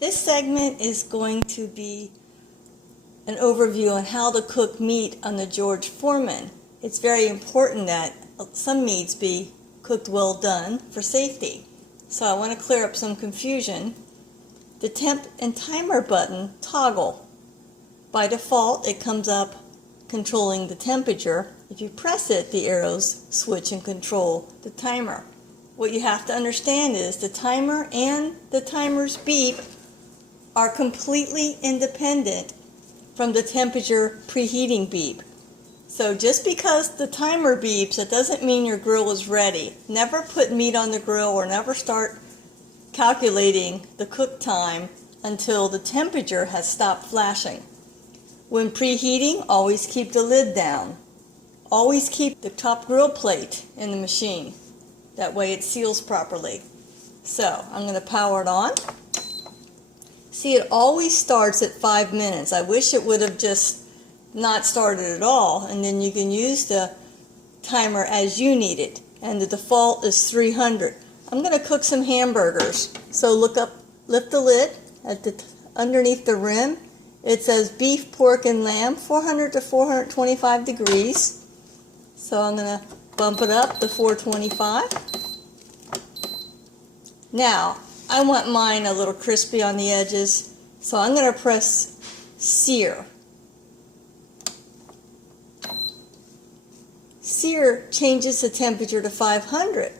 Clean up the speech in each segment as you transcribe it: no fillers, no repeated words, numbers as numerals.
This segment is going to be an overview on how to cook meat on the George Foreman. It's very important that some meats be cooked well done for safety. So I want to clear up some confusion. The temp and timer button toggle. By default, it comes up controlling the temperature. If you press it, the arrows switch and control the timer. What you have to understand is the timer and the timer's beep are completely independent from the temperature preheating beep. So just because the timer beeps, it doesn't mean your grill is ready. Never put meat on the grill or never start calculating the cook time until the temperature has stopped flashing. When preheating, always keep the lid down. Always keep the top grill plate in the machine. That way it seals properly. So I'm going to power it on. See, it always starts at 5 minutes. I wish it would have just not started at all, and then you can use the timer as you need it. And the default is 300. I'm going to cook some hamburgers. So look up, lift the lid underneath the rim. It says beef, pork, and lamb, 400 to 425 degrees. So I'm going to bump it up to 425. Now, I want mine a little crispy on the edges, so I'm going to press Sear. Sear changes the temperature to 500.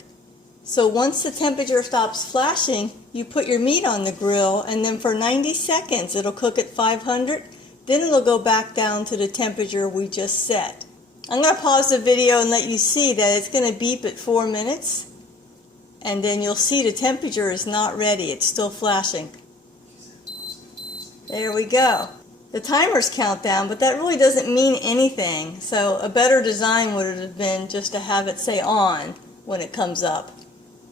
So once the temperature stops flashing, you put your meat on the grill, and then for 90 seconds it'll cook at 500. Then it'll go back down to the temperature we just set. I'm going to pause the video and let you see that it's going to beep at 4 minutes. And then you'll see the temperature is not ready. It's still flashing. There we go. The timer's countdown, but that really doesn't mean anything. So a better design would have been just to have it say on when it comes up.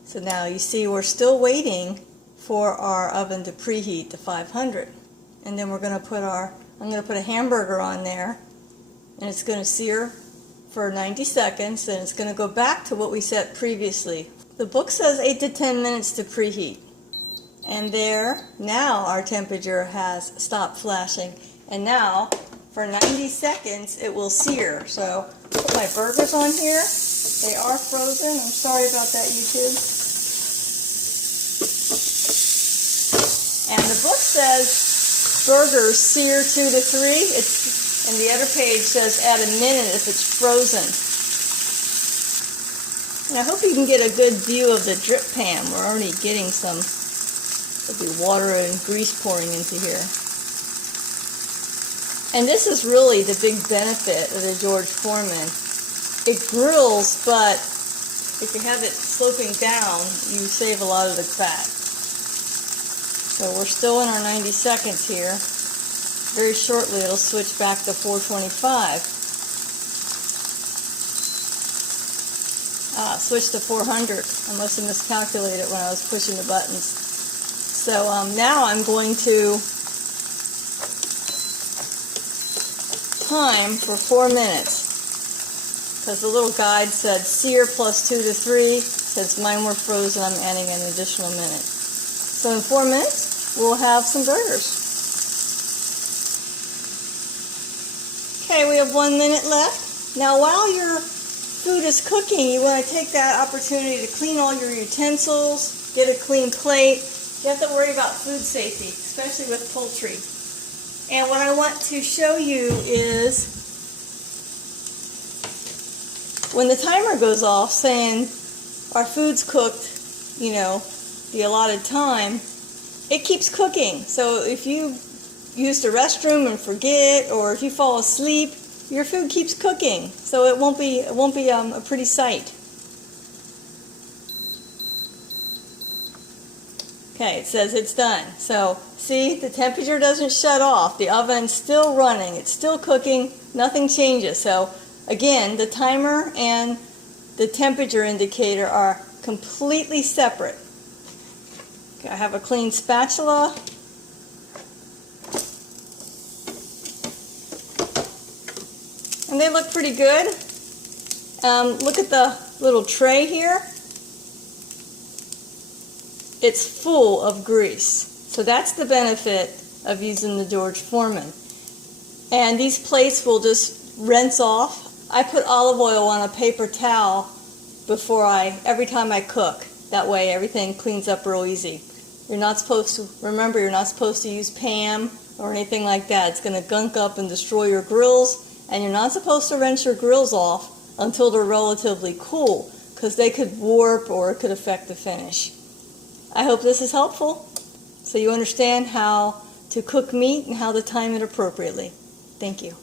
So now you see we're still waiting for our oven to preheat to 500. And then we're going to put I'm going to put a hamburger on there, and it's going to sear for 90 seconds, and it's going to go back to what we set previously. The book says 8 to 10 minutes to preheat. And there, now our temperature has stopped flashing. And now, for 90 seconds, it will sear. So, put my burgers on here. They are frozen. I'm sorry about that, YouTube. And the book says burgers sear 2 to 3. And the other page says add a minute if it's frozen. And I hope you can get a good view of the drip pan. We're already getting some, there'll be water and grease pouring into here. And this is really the big benefit of the George Foreman. It grills, but if you have it sloping down, you save a lot of the fat. So we're still in our 90 seconds here. Very shortly it'll switch back to 425. Switch to 400. I must have miscalculated when I was pushing the buttons. So now I'm going to time for 4 minutes, because the little guide said sear plus 2 to 3. Since mine were frozen, I'm adding an additional minute. So in 4 minutes, we'll have some burgers. Okay, we have 1 minute left. Now while your food is cooking, you want to take that opportunity to clean all your utensils, get a clean plate. You have to worry about food safety, especially with poultry. And what I want to show you is when the timer goes off saying our food's cooked, you know, the allotted time, it keeps cooking. So if you use the restroom and forget, or if you fall asleep, your food keeps cooking, so it won't be a pretty sight. Okay, it says it's done. So see, the temperature doesn't shut off. The oven's still running. It's still cooking. Nothing changes. So again, the timer and the temperature indicator are completely separate. Okay, I have a clean spatula. And they look pretty good. Look at the little tray here. It's full of grease. So that's the benefit of using the George Foreman. And these plates will just rinse off. I put olive oil on a paper towel every time I cook. That way everything cleans up real easy. Remember, you're not supposed to use Pam or anything like that. It's going to gunk up and destroy your grills, and you're not supposed to rinse your grills off until they're relatively cool, because they could warp or it could affect the finish. I hope this is helpful, so you understand how to cook meat and how to time it appropriately. Thank you.